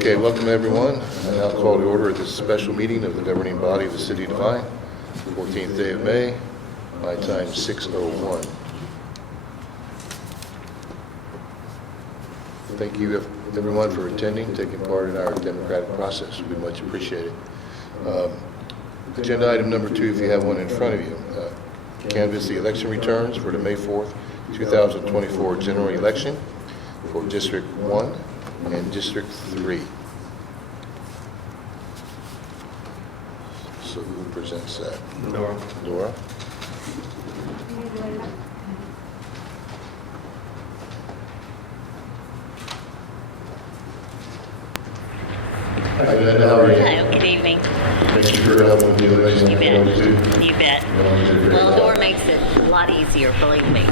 Okay, welcome everyone. I now call to order this special meeting of the governing body of the City of Devine, 14th day of May, my time 6:01. Thank you everyone for attending, taking part in our democratic process. We much appreciate it. Agenda item number 2, if you have one in front of you. Canvass the election returns for the May 4th, 2024 general election for District 1 and District 3. So who presents that? Nora. Laura? Hi, Glenda, how are you? Hello, good evening. Thank you for helping with the election. You bet. You bet. Well, Dora makes it a lot easier, believe me.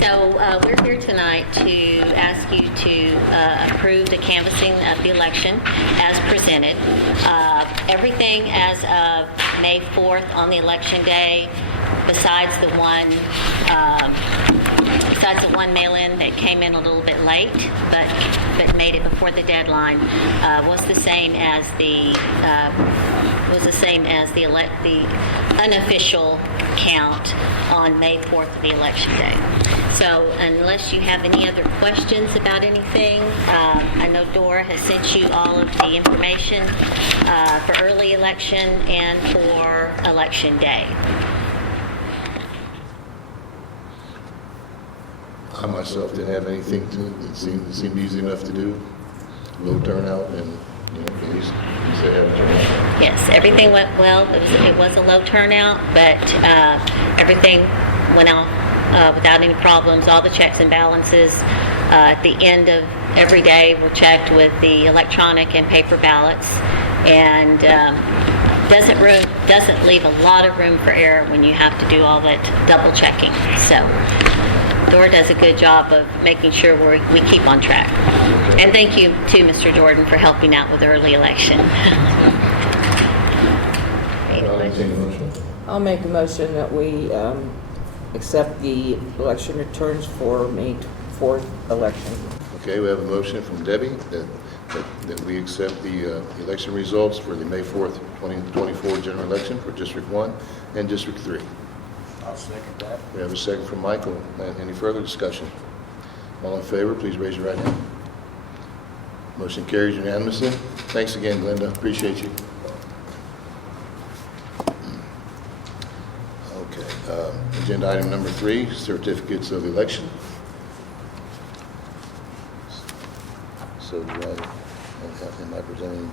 So we're here tonight to ask you to approve the canvassing of the election as presented. Everything as of May 4th on the election day, besides the one mail-in that came in a little bit late, but made it before the deadline, was the same as the unofficial count on May 4th of the election day. So unless you have any other questions about anything, I know Dora has sent you all of the information for early election and for election day. I myself didn't have anything to it. It seemed easy enough to do. Low turnout and, at least they have a turnout. Yes, everything went well. It was a low turnout, but everything went out without any problems. All the checks and balances at the end of every day were checked with the electronic and paper ballots, and doesn't leave a lot of room for error when you have to do all that double checking. So Dora does a good job of making sure we keep on track. And thank you to Mr. Jordan for helping out with the early election. I'll make a motion that we accept the election returns for May 4th election. Okay, we have a motion from Debbie that we accept the election results for the May 4th, 2024 general election for District 1 and District 3. I'll second that. We have a second from Michael. Any further discussion? All in favor, please raise your right hand. Motion carries unanimously. Thanks again, Glenda. Appreciate you. Okay, agenda item number 3, certificates of election. So am I presenting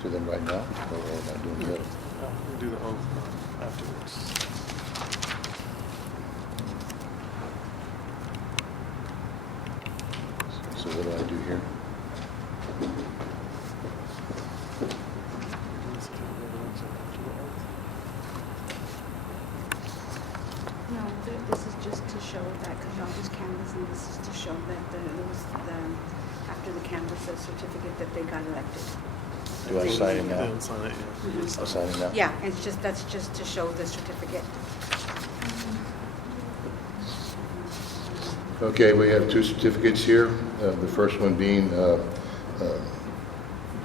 to them right now, or am I doing the other? We'll do the oath afterwards. So what do I do here? No, this is just to show that, because y'all just canvassing, this is to show that it was after the canvass, the certificate that they got elected. Do I sign it now? Don't sign it yet. I'll sign it now? Yeah, that's just to show the certificate. Okay, we have 2 certificates here. The first one being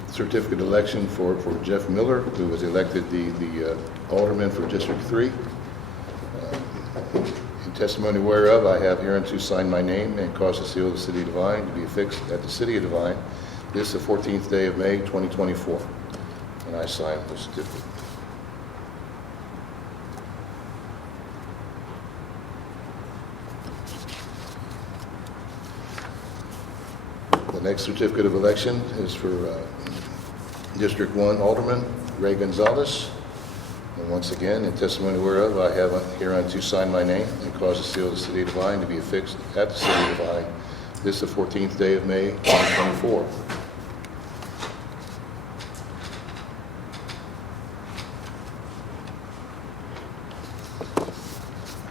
certificate election for Jeff Miller, who was elected the alderman for District 3. In testimony whereof, I have hereunto signed my name and caused the seal of the City of Devine to be affixed at the City of Devine this the 14th day of May, 2024. And I sign the certificate. The next certificate of election is for District 1 Alderman Ray Gonzalez. And once again, in testimony whereof, I have hereunto signed my name and caused the seal of the City of Devine to be affixed at the City of Devine this the 14th day of May, 2024.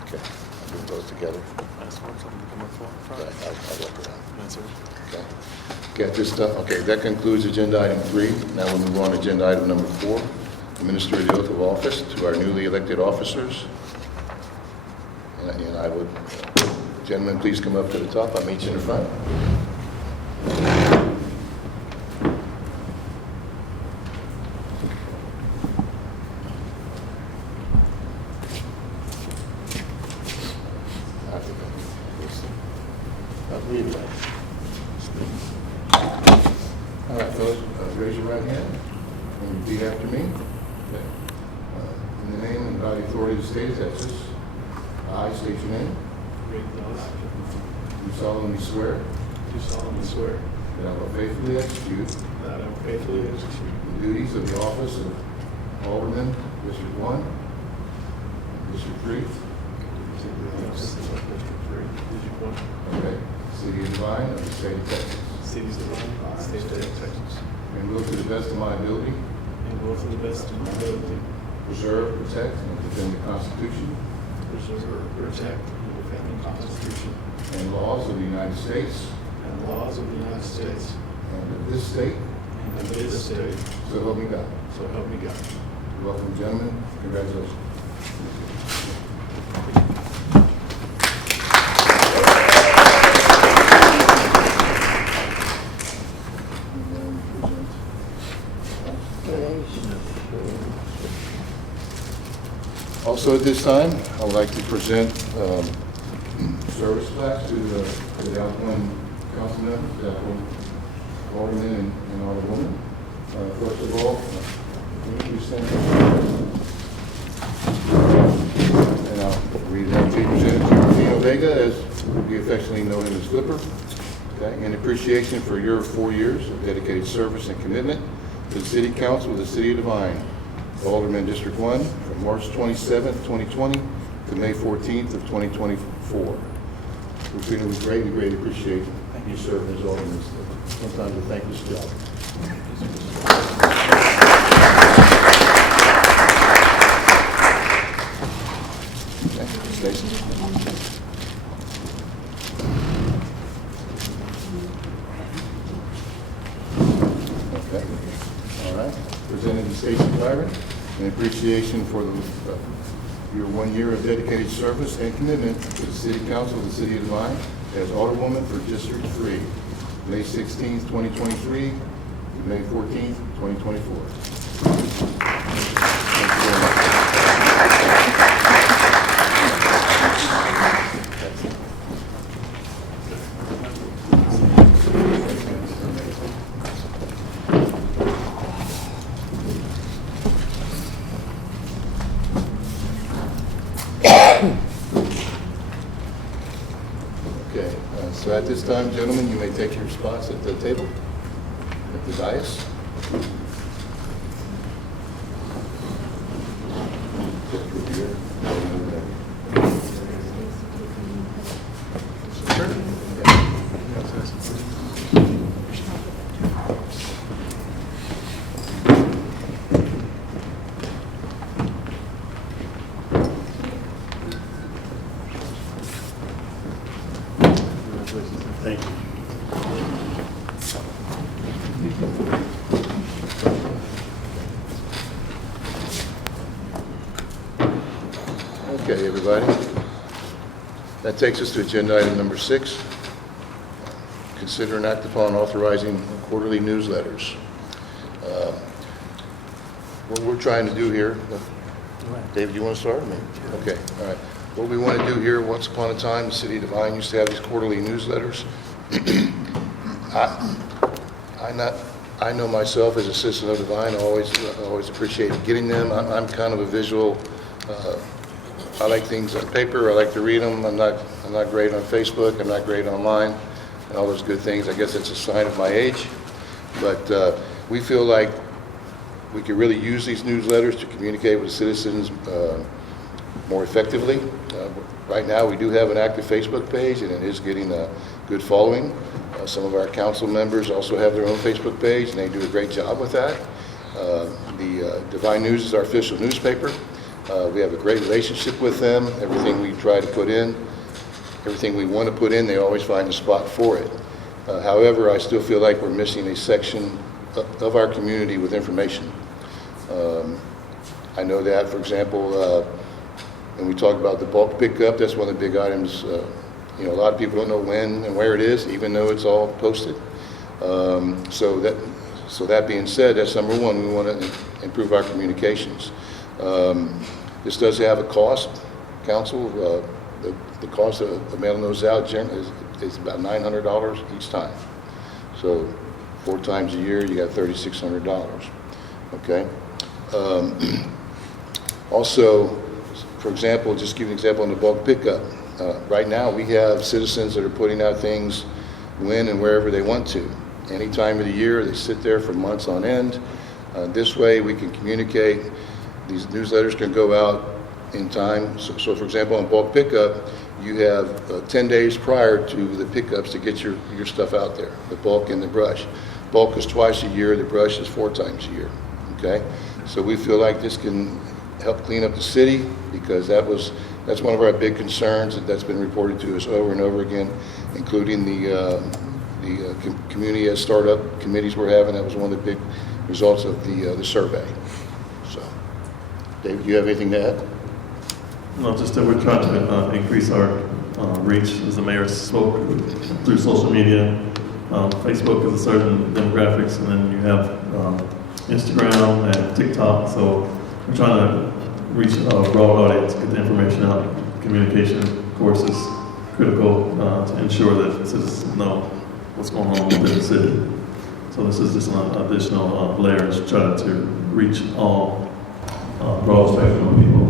Okay, I'll do those together. Ask for something to come up for. Okay, I'll work it out. That's it. Okay. Got this stuff. Okay, that concludes agenda item 3. Now we'll move on to agenda item number 4. Administer the oath of office to our newly elected officers. And I would, gentlemen, please come up to the top. I'll meet you in the front. raise your right hand and repeat after me. Okay. In the name and by the authority of the state of Texas, I state your name. Do solemnly swear that I will faithfully execute the duties of the office of Alderman, District 1, District 3, okay, City of Devine of the state of Texas, and will to the best of my ability preserve, protect, and defend the Constitution and laws of the United States and of this state, so help me God. Welcome, gentlemen. Congratulations. Also at this time, I would like to present service plaques to the outgoing council members, the outgoing aldermen and alderwomen. First of all, can you stand up? And I'll read it out to you. Presented to Dino Vega, as we affectionately know him as Flipper. Okay, in appreciation for your 4 years of dedicated service and commitment to the City Council of the City of Devine, Alderman District 1, from March 27th, 2020 to May 14th of 2024. We greatly appreciate you serving as alderman. Sometimes a thankless job. Okay, Stacy. Okay, all right. Presented to Stacy Byron in appreciation for your 1 year of dedicated service and commitment to the City Council of the City of Devine as Alderwoman for District 3, May 16th, 2023 to May 14th, 2024. Thank you very much. Okay, so at this time, gentlemen, you may take your spots at the table, at the dais. Just over here. Sure. Thank you. Okay, everybody. That takes us to agenda item number 6. Consider and act upon authorizing quarterly newsletters. What we're trying to do here, David, you want to start? Okay, all right. What we want to do here, once upon a time, the City of Devine used to have these quarterly newsletters. I know myself as a citizen of Devine, I always appreciated getting them. I'm kind of a visual. I like things on paper. I like to read them. I'm not great on Facebook. I'm not great online, and all those good things. I guess it's a sign of my age. But we feel like we could really use these newsletters to communicate with citizens more effectively. Right now, we do have an active Facebook page, and it is getting a good following. Some of our council members also have their own Facebook page, and they do a great job with that. The Devine News is our official newspaper. We have a great relationship with them. Everything we try to put in, everything we want to put in, they always find a spot for it. However, I still feel like we're missing a section of our community with information. I know that, for example, when we talk about the bulk pickup, that's one of the big items. A lot of people don't know when and where it is, even though it's all posted. So that being said, that's number one. We want to improve our communications. This does have a cost, council. The cost of mailing those out is about $900 each time. So 4 times a year, you got $3,600, okay? Also, for example, just give you an example on the bulk pickup. Right now, we have citizens that are putting out things when and wherever they want to. Any time of the year, they sit there for months on end. This way, we can communicate. These newsletters can go out in time. So for example, on bulk pickup, you have 10 days prior to the pickups to get your stuff out there, the bulk and the brush. Bulk is twice a year, the brush is 4 times a year, okay? So we feel like this can help clean up the city, because that's one of our big concerns that's been reported to us over and over again, including the community as startup committees we're having. That was one of the big results of the survey. So, David, do you have anything to add? No, just that we're trying to increase our reach, as the mayor spoke, through social media. Facebook is a certain demographics, and then you have Instagram and TikTok. So we're trying to reach a broad audience, get the information out. Communication, of course, is critical to ensure that citizens know what's going on within the city. So this is just an additional layer to try to reach all broad spectrum of people.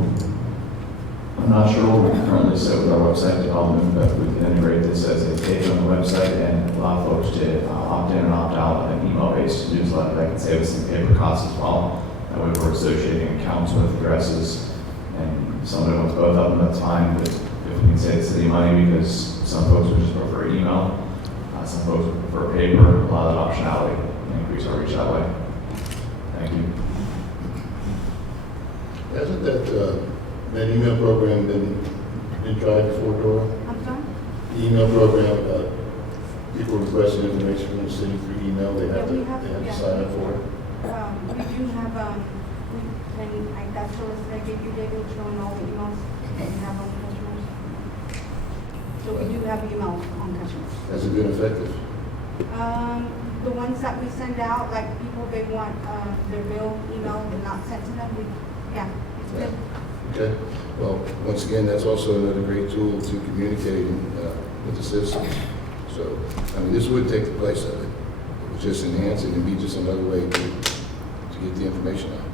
I'm not sure what we currently set with our website development, but we can integrate this as a page on the website and allow folks to opt in and opt out of an email-based newsletter. That can save us some paper costs as well. That way we're associating accounts with addresses, and if somebody wants both of them, that's fine. But if we can save the city money, because some folks would just prefer email, some folks would prefer paper, allow that optionality and increase our reach that way. Thank you. Hasn't that email program been tried before, Dora? I'm sorry? The email program about people requesting information from the city through email, they have to sign up for it. We do have, when I got the list that I gave you, David, showing all the emails that we have on customers. So we do have emails on customers. Has it been effective? The ones that we send out, like people, they want their bill emailed and not sent to them, it's good. Okay. Well, once again, that's also another great tool to communicating with the citizens. So, I mean, this would take the place of it. It would just enhance it and be just another way to get the information out.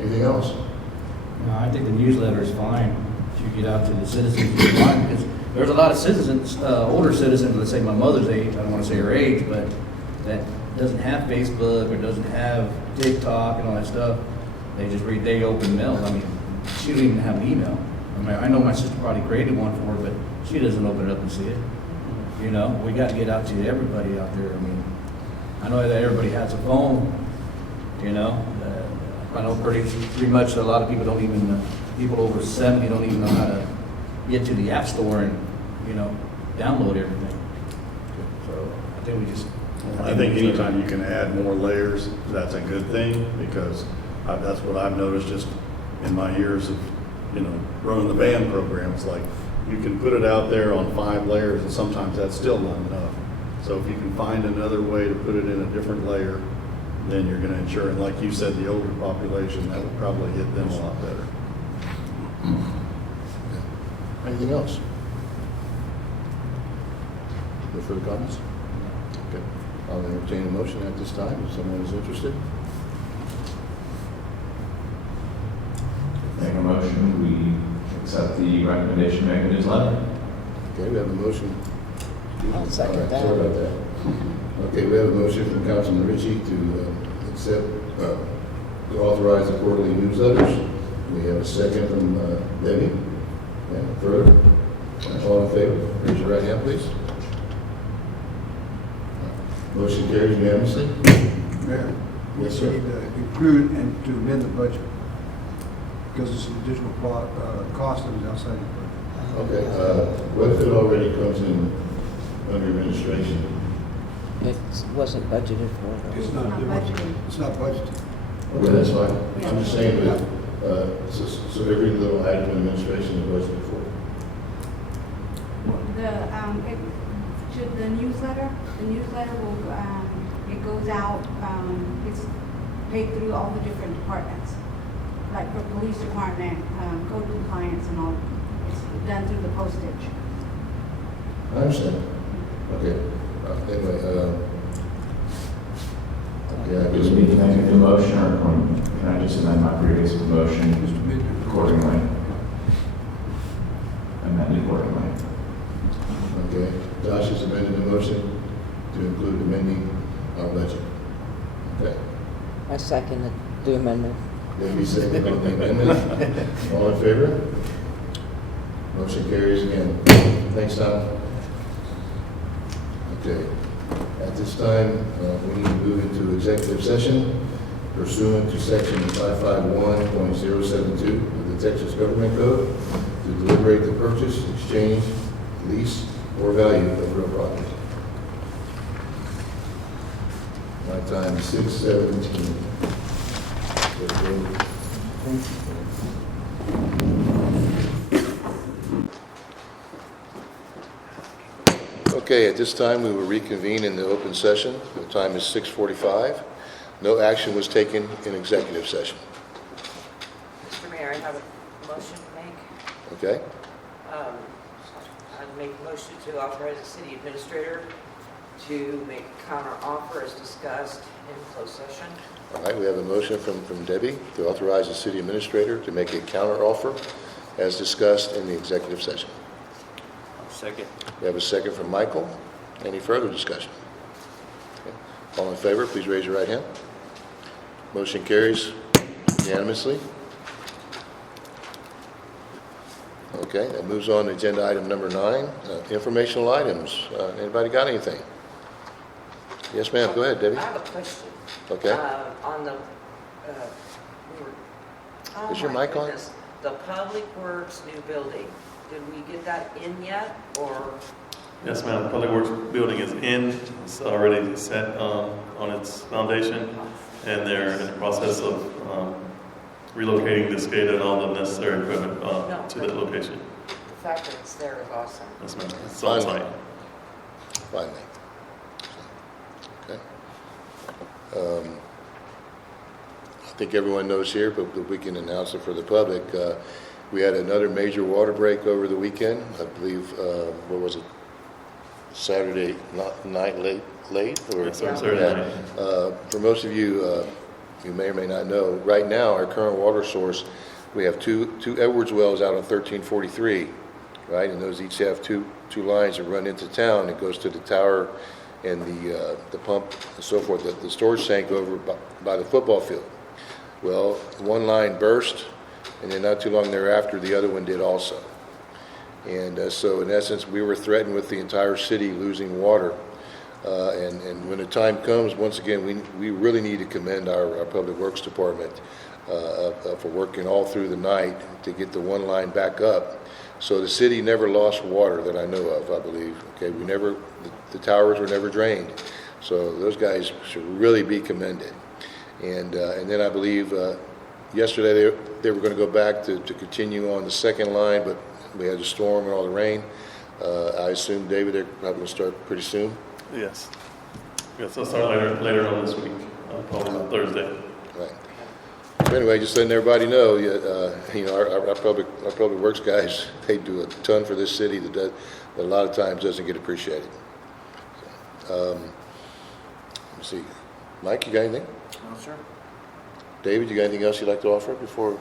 Anything else? No, I think the newsletter is fine. If you get out to the citizens, it's fine, because there's a lot of citizens, older citizens, let's say my mother's age, I don't want to say her age, but that doesn't have Facebook or doesn't have TikTok and all that stuff. They open mail. I mean, she don't even have an email. I mean, I know my sister probably created one for her, but she doesn't open it up and see it. You know, we got to get out to everybody out there. I mean, I know that everybody has a phone, you know. I know pretty much a lot of people don't even, people over 70 don't even know how to get to the app store and, you know, download everything. So I think we just... I think anytime you can add more layers, that's a good thing, because that's what I've noticed just in my years of, you know, running the band program. It's like you can put it out there on 5 layers, and sometimes that's still not enough. So if you can find another way to put it in a different layer, then you're going to ensure, and like you said, the older population, that would probably hit them a lot better. Anything else? No further comments? Okay. I'll entertain a motion at this time if someone is interested. Make a motion, we accept the recommendation, make a newsletter. Okay, we have a motion. I'll second All right, that. sorry about that. Okay, we have a motion from Councilman Ritchie to accept, to authorize the quarterly newsletters. We have a second from Devine. Yeah, further? All in favor? Raise your right hand, please. Motion carries unanimously. Mayor, Yes, sir. we need to include and to amend the budget, because it's an additional cost that is outside the budget. Okay, what if it already comes in under administration? It wasn't budgeted for. It's not budgeted. It's not budgeted. Okay, that's fine. I'm just saying that, so every little item in administration is budgeted for. The newsletter will, it goes out, it's paid through all the different departments. Like for police department, code compliance and all, it's done through the postage. I understand. Okay. Anyway, okay, I Do guess we need to make a new motion, or can I just amend my previous motion Just amend it. accordingly? Amend it accordingly. Okay, Josh has amended the motion to include amending our budget. Okay, I second the amendment. Debbie seconded on the amendment. All in favor? Motion carries again. Thanks, Tom. Okay, at this time, we need to move into executive session pursuant to section 551.072 of the Texas Government Code to deliberate the purchase, exchange, lease, or value of real property. My time is 6:17. Okay, at this time, we will reconvene in the open session. The time is 6:45. No action was taken in executive session. Mr. Mayor, I have a motion to make. Okay? I'd make a motion to authorize the city administrator to make a counter offer as discussed in closed session. All right, we have a motion from Debbie to authorize the city administrator to make a counter offer as discussed in the executive session. Second. We have a second from Michael. Any further discussion? Okay. All in favor, please raise your right hand. Motion carries unanimously. Okay, that moves on to agenda item number 9, informational items. Anybody got anything? Yes, ma'am. Go ahead, Debbie. I have a question. Okay. On the, oh Is your my mic on? goodness, the Public Works new building. Did we get that in yet, or? Yes, ma'am. Public Works building is in. It's already set on its foundation, and they're in the process of relocating the SCADA and all the necessary equipment to that location. The fact that it's there is awesome. Yes, ma'am. It's on site. Finally. Okay. I think everyone knows here, but we can announce it for the public. We had another major water break over the weekend. I believe, what was it? Saturday night late? Or, Yes, sir. Saturday night. For most of you, you may or may not know, right now our current water source, we have two Edwards wells out on 1343, right? And those each have two lines that run into town. It goes to the tower and the pump and so forth, the storage tank over by the football field. Well, one line burst, and then not too long thereafter, the other one did also. And so in essence, we were threatened with the entire city losing water. And when the time comes, once again, we really need to commend our Public Works Department for working all through the night to get the one line back up. So the city never lost water that I know of, I believe. Okay, the towers were never drained. So those guys should really be commended. And then I believe yesterday they were going to go back to continue on the second line, but we had the storm and all the rain. I assume, David, they're probably going to start pretty soon. Yes. Yes, I'll start later on this week, probably on Thursday. Right. So anyway, just letting everybody know, our public works guys, they do a ton for this city that a lot of times doesn't get appreciated. Let me see. Mike, you got anything? No, sir. David, you got anything else you'd like to offer before?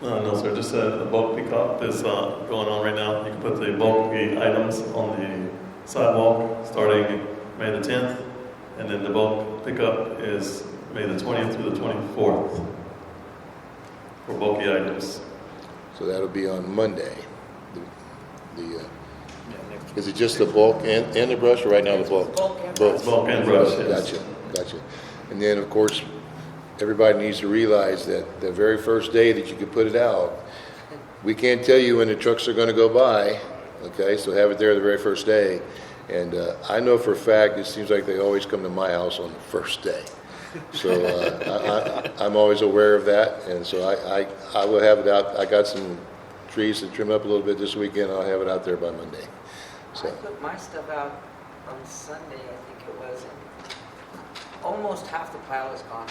No, sir. Just the bulk pickup is going on right now. You can put the bulky items on the sidewalk starting May the 10th, and then the bulk pickup is May the 20th through the 24th for bulky items. So that'll be on Monday. Is it just the bulk and the brush, or right now the bulk? Bulk and Both. Bulk and brush, yes. Gotcha. And then, of course, everybody needs to realize that the very first day that you can put it out, we can't tell you when the trucks are going to go by, okay? So have it there the very first day. And I know for a fact, it seems like they always come to my house on the first day. So I'm always aware of that, and so I will have it out. I got some trees to trim up a little bit this weekend. I'll have it out there by Monday. So. I put my stuff out on Sunday, I think it was, and almost half the pile is gone.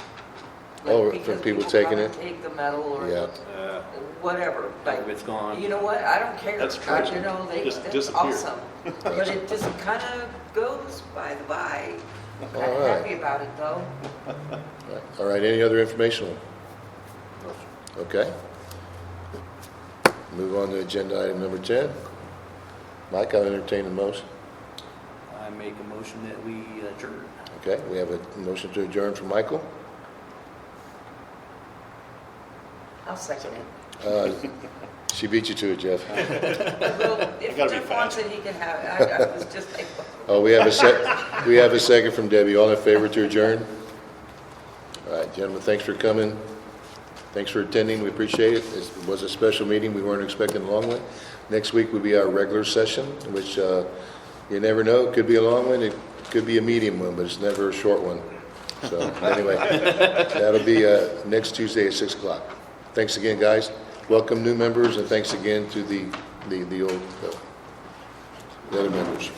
Oh, because from people taking come it? and take the metal or Yeah. whatever. Like, It's gone. you know what? I don't care. That's tragic. You know, Just that's disappear. awesome. But it just kind of goes by the by. I'm kind All of right. happy about it, though. All right, any other informational? Okay. Move on to agenda item number 10. Mike, I'll entertain the motion. I make a motion that we adjourn. Okay, we have a motion to adjourn from Michael. I'll second it. She beat you to it, Jeff. Well, if gotta be Jeff wants it, he can have it. I was just like, Oh, we have a second from Debbie. All in favor to adjourn? All right, gentlemen, thanks for coming. Thanks for attending. We appreciate it. It was a special meeting. We weren't expecting a long one. Next week will be our regular session, which you never know. It could be a long one. It could be a medium one, but it's never a short one. So anyway, that'll be next Tuesday at 6 o'clock. Thanks again, guys. Welcome new members, and thanks again to the other members.